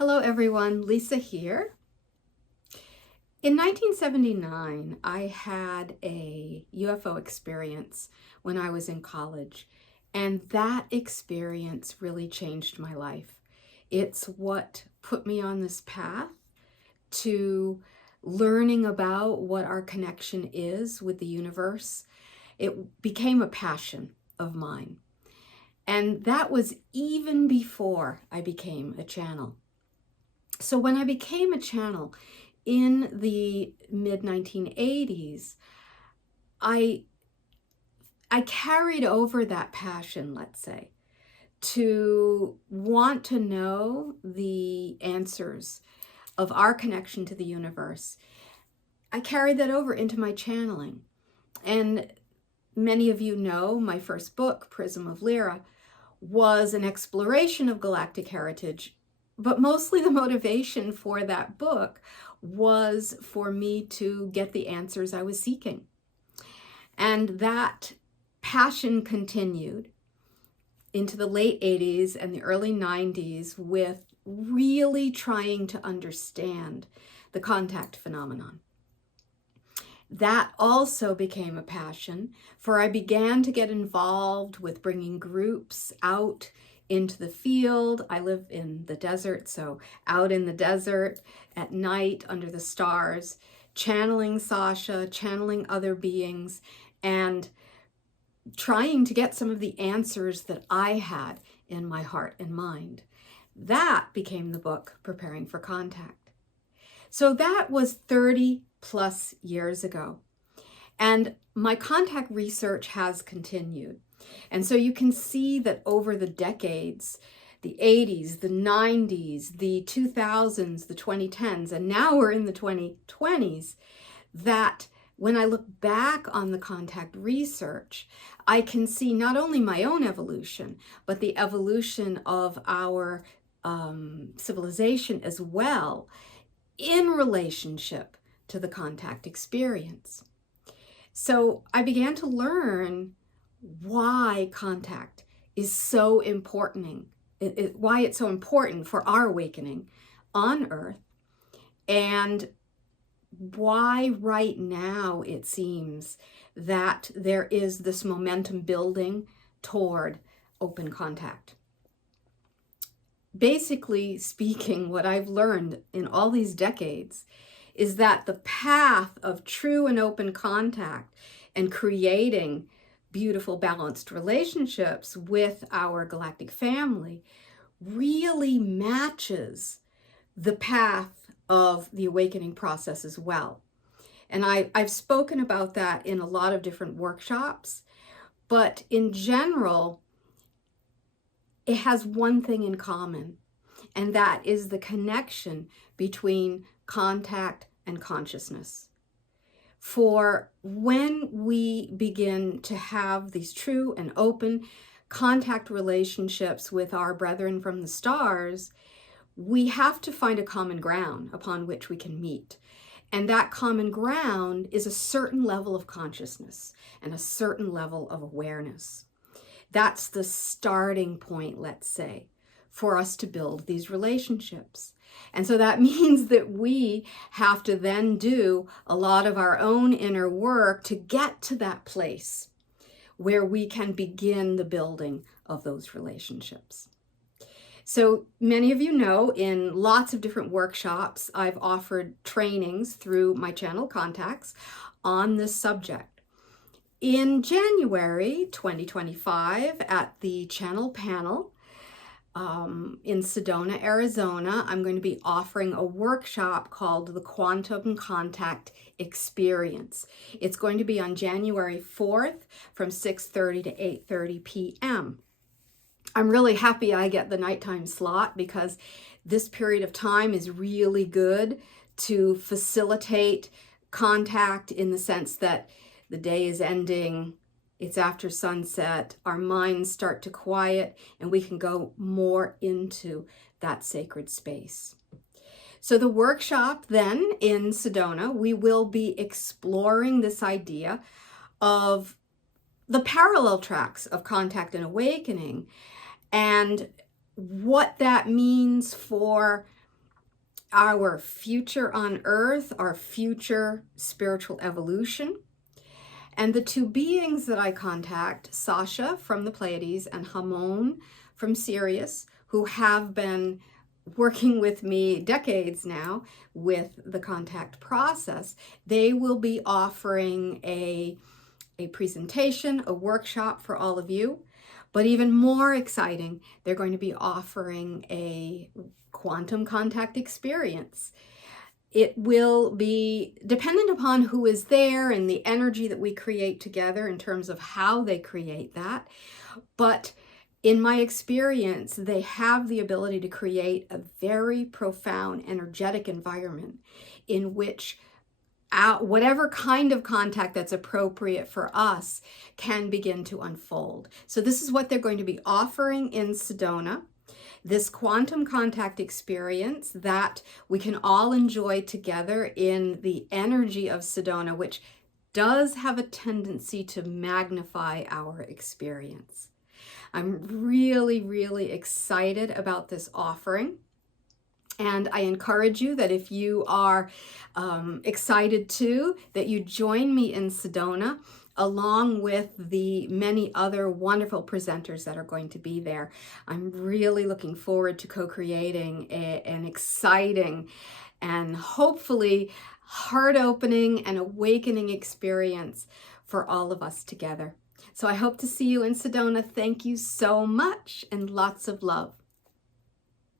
Hello everyone, Lyssa here. In 1979, I had a UFO experience when I was in college, and that experience really changed my life. It's what put me on this path to learning about what our connection is with the universe. It became a passion of mine, and that was even before I became a channel. So when I became a channel in the mid-1980s, I carried over that passion, let's say, to want to know the answers of our connection to the universe. I carried that over into my channeling. And many of you know my first book, Prism of Lyra, was an exploration of galactic heritage. But mostly the motivation for that book was for me to get the answers I was seeking. And that passion continued into the late 80s and the early 90s with really trying to understand the contact phenomenon. That also became a passion, for I began to get involved with bringing groups out into the field. I live in the desert, so out in the desert at night under the stars, channeling Sasha, channeling other beings, and trying to get some of the answers that I had in my heart and mind. That became the book, Preparing for Contact. So that was 30 plus years ago. And my contact research has continued. And so you can see that over the decades, the 80s, the 90s, the 2000s, the 2010s, and now we're in the 2020s, that when I look back on the contact research, I can see not only my own evolution, but the evolution of our civilization as well in relationship to the contact experience. So I began to learn why contact is so important, why it's so important for our awakening on Earth, and why right now it seems that there is this momentum building toward open contact. Basically speaking, what I've learned in all these decades is that the path of true and open contact and creating beautiful, balanced relationships with our galactic family really matches the path of the awakening process as well. And I've spoken about that in a lot of different workshops, but in general, it has one thing in common, and that is the connection between contact and consciousness. For when we begin to have these true and open contact relationships with our brethren from the stars, we have to find a common ground upon which we can meet. And that common ground is a certain level of consciousness and a certain level of awareness. That's the starting point, let's say, for us to build these relationships. And so that means that we have to then do a lot of our own inner work to get to that place where we can begin the building of those relationships. So many of you know, in lots of different workshops, I've offered trainings through my channel contacts on this subject. In January 2025, at the channel panel, in Sedona, Arizona, I'm going to be offering a workshop called the Quantum Contact Experience. It's going to be on January 4th from 6:30 to 8:30 p.m. I'm really happy I get the nighttime slot because this period of time is really good to facilitate contact in the sense that the day is ending, it's after sunset, our minds start to quiet, and we can go more into that sacred space. So the workshop then in Sedona, we will be exploring this idea of the parallel tracks of contact and awakening and what that means for our future on earth, our future spiritual evolution. And the two beings that I contact, Sasha from the Pleiades and Hamon from Sirius, who have been working with me decades now with the contact process, they will be offering a presentation, a workshop for all of you. But even more exciting, they're going to be offering a quantum contact experience. It will be dependent upon who is there and the energy that we create together in terms of how they create that. But in my experience, they have the ability to create a very profound, energetic environment in which whatever kind of contact that's appropriate for us can begin to unfold. So this is what they're going to be offering in Sedona. This quantum contact experience that we can all enjoy together in the energy of Sedona, which does have a tendency to magnify our experience. I'm really, really excited about this offering. And I encourage you that if you are excited too, that you join me in Sedona, along with the many other wonderful presenters that are going to be there. I'm really looking forward to co-creating an exciting and hopefully heart-opening and awakening experience for all of us together. So I hope to see you in Sedona. Thank you so much and lots of love.